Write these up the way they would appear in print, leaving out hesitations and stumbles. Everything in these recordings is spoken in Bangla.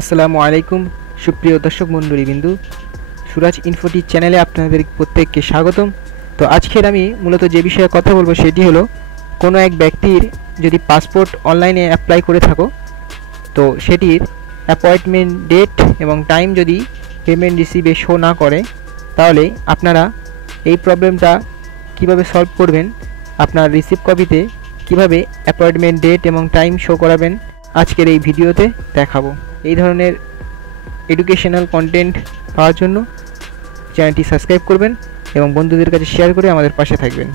আসসালামু আলাইকুম সুপ্রিয় দর্শক মণ্ডলীবৃন্দ, সুরাজ ইনফোটি চ্যানেলে আপনাদের প্রত্যেককে স্বাগতম। তো আজকের আমি মূলত যে বিষয়ে কথা বলবো সেটি হলো, কোনো এক ব্যক্তির যদি পাসপোর্ট অনলাইনে অ্যাপ্লাই করে থাকো, তো সেটির অ্যাপয়েন্টমেন্ট ডেট এবং টাইম যদি পেমেন্ট রিসিভে শো না করে, তাহলে আপনারা এই প্রবলেমটা কিভাবে সলভ করবেন, আপনার রিসিভ কপিতে কিভাবে অ্যাপয়েন্টমেন্ট ডেট এবং টাইম শো করাবেন, আজকের এই ভিডিওতে দেখাবো। এই ধরনের এডুকেশনাল কন্টেন্ট পাওয়ার জন্য চ্যানেলটি সাবস্ক্রাইব করবেন এবং বন্ধুদের কাছে শেয়ার করে আমাদের পাশে থাকবেন।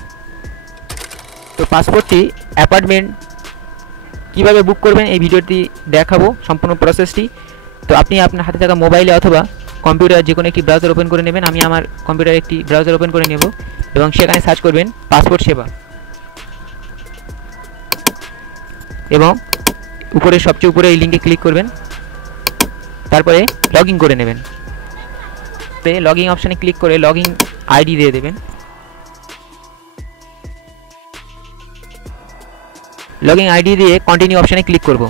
তো পাসপোর্টটি অ্যাপয়েন্টমেন্ট কীভাবে বুক করবেন এই ভিডিওটি দেখাবো, সম্পূর্ণ প্রসেসটি। তো আপনি আপনার হাতে থাকা মোবাইলে অথবা কম্পিউটার যে কোনো একটি ব্রাউজার ওপেন করে নেবেন। আমি আমার কম্পিউটারে একটি ব্রাউজার ওপেন করে নেব এবং সেখানে সার্চ করবেন পাসপোর্ট সেবা এবং উপরে সবচেয়ে উপরে এই লিঙ্কে ক্লিক করবেন। তারপরে লগ ইন করে নেবেন। লগ ইন অপশানে ক্লিক করে লগ ইন আইডি দিয়ে দেবেন। লগ ইন আইডি দিয়ে কন্টিনিউ অপশানে ক্লিক করব।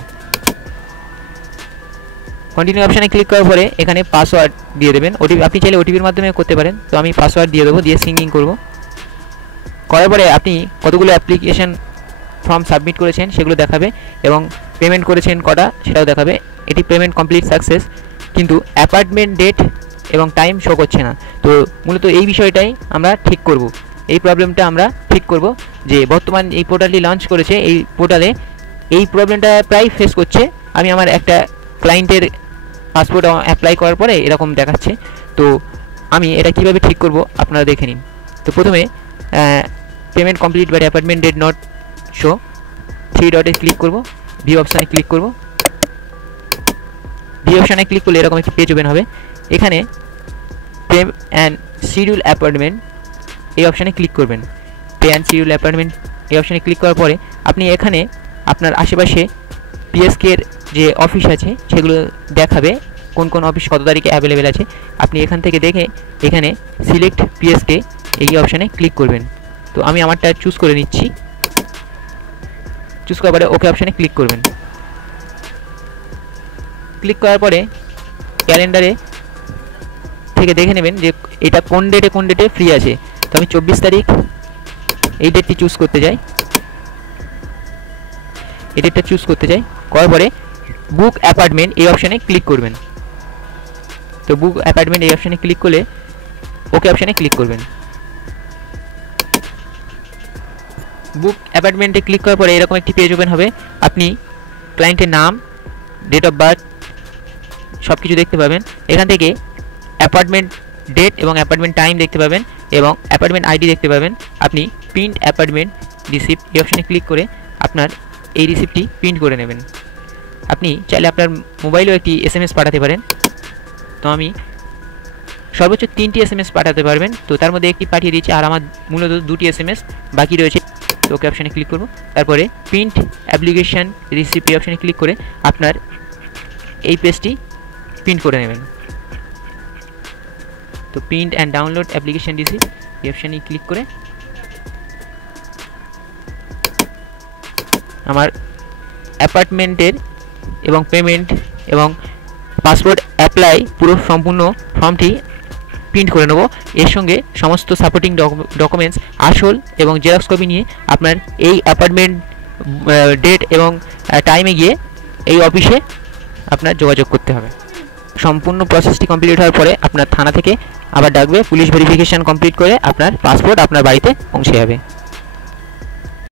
কন্টিনিউ অপশানে ক্লিক করার পরে এখানে পাসওয়ার্ড দিয়ে দেবেন। ওটিপি আপনি চাইলে ওটিপির মাধ্যমে করতে পারেন, তো আমি পাসওয়ার্ড দিয়ে দেবো, দিয়ে সিঙ্গিং করব। করার পরে আপনি কতগুলো অ্যাপ্লিকেশন ফর্ম সাবমিট করেছেন সেগুলো দেখাবে এবং পেমেন্ট করেছেন কটা সেটাও দেখাবে। এটি পেমেন্ট কমপ্লিট সাকসেস, কিন্তু অ্যাপয়েন্টমেন্ট ডেট এবং টাইম শো করছে না। তো মূলত এই বিষয়টাই আমরা ঠিক করব, এই প্রবলেমটা আমরা ঠিক করব। যে বর্তমান এই পোর্টালটি লঞ্চ করেছে, এই পোর্টালে এই প্রবলেমটা প্রায় ফেস করছে। আমি আমার একটা ক্লায়েন্টের পাসপোর্ট অ্যাপ্লাই করার পরে এরকম দেখাচ্ছে। তো আমি এটা কিভাবে ঠিক করব আপনারা দেখে নিন। তো প্রথমে payment complete but appointment date not show, 3 ডটে ক্লিক করব, ভিউ অপশানে ক্লিক করব। ভিউ অপশানে ক্লিক করলে এরকম একটি পেজ ওপেন হবে। এখানে পে অ্যান্ড শিডিউল অ্যাপয়েন্টমেন্ট এই অপশানে ক্লিক করবেন। পে অ্যান্ড শিডিউল অ্যাপয়েন্টমেন্ট এই অপশানে ক্লিক করার পরে আপনি এখানে আপনার আশেপাশে পিএসকের যে অফিস আছে সেগুলো দেখাবে, কোন কোন অফিস কত তারিখে অ্যাভেলেবেল আছে। আপনি এখান থেকে দেখে এখানে সিলেক্ট পিএসকে এই অপশানে ক্লিক করবেন। তো আমি আমারটা চুজ করে নিচ্ছি। চুজ করার পরে ওকে অপশানে ক্লিক করবেন। ক্লিক করার পরে ক্যালেন্ডারে থেকে দেখে নেবেন যে এটা কোন ডেটে ফ্রি আছে। তো আমি 24 তারিখ এই ডেটটি চুজ করতে চাই, এই ডেটটা চুজ করতে চাই। করার পরে বুক অ্যাপয়েন্টমেন্ট এই অপশানে ক্লিক করবেন। তো বুক অ্যাপয়েন্টমেন্ট এই অপশানে ক্লিক করলে ওকে অপশানে ক্লিক করবেন। বুক অ্যাপয়েন্টমেন্টে ক্লিক করার পরে এরকম একটি পেজ ওপেন হবে। আপনি ক্লায়েন্টের নাম, ডেট অফ বার্থ সব কিছু দেখতে পাবেন। এখান থেকে অ্যাপয়েন্টমেন্ট ডেট এবং অ্যাপয়েন্টমেন্ট টাইম দেখতে পাবেন এবং অ্যাপয়েন্টমেন্ট আইডি দেখতে পাবেন। আপনি প্রিন্ট অ্যাপয়েন্টমেন্ট রিসিপ্ট এই অপশানে ক্লিক করে আপনার এই রিসিপ্টটি প্রিন্ট করে নেবেন। আপনি চাইলে আপনার মোবাইলেও একটি SMS পাঠাতে পারেন। তো আমি সর্বোচ্চ 3টি SMS পাঠাতে পারবেন, তো তার মধ্যে একটি পাঠিয়ে দিয়েছি আর আমার মূলত 2টি SMS বাকি রয়েছে। তো ওকে অপশানে ক্লিক করব। তারপরে প্রিন্ট অ্যাপ্লিকেশান রিসিপ্ট এই অপশানে ক্লিক করে আপনার এই পেজটি প্রিন্ট করে নেবেন। তো print and download application receipt এই অপশানে ক্লিক করে আমার অ্যাপার্টমেন্টের এবং পেমেন্ট এবং পাসপোর্ট অ্যাপ্লাই পুরো সম্পূর্ণ ফর্মটি প্রিন্ট করে নেব। এর সঙ্গে সমস্ত সাপোর্টিং ডকুমেন্টস আসল এবং জেরক্স কপি নিয়ে আপনার এই অ্যাপয়েন্টমেন্ট ডেট এবং টাইমে গিয়ে এই অফিসে আপনার যোগাযোগ করতে হবে। সম্পূর্ণ প্রসেসটি কমপ্লিট হওয়ার পরে আপনার থানা থেকে আবার ডাকবে, পুলিশ ভেরিফিকেশান কমপ্লিট করে আপনার পাসপোর্ট আপনার বাড়িতে পৌঁছে যাবে।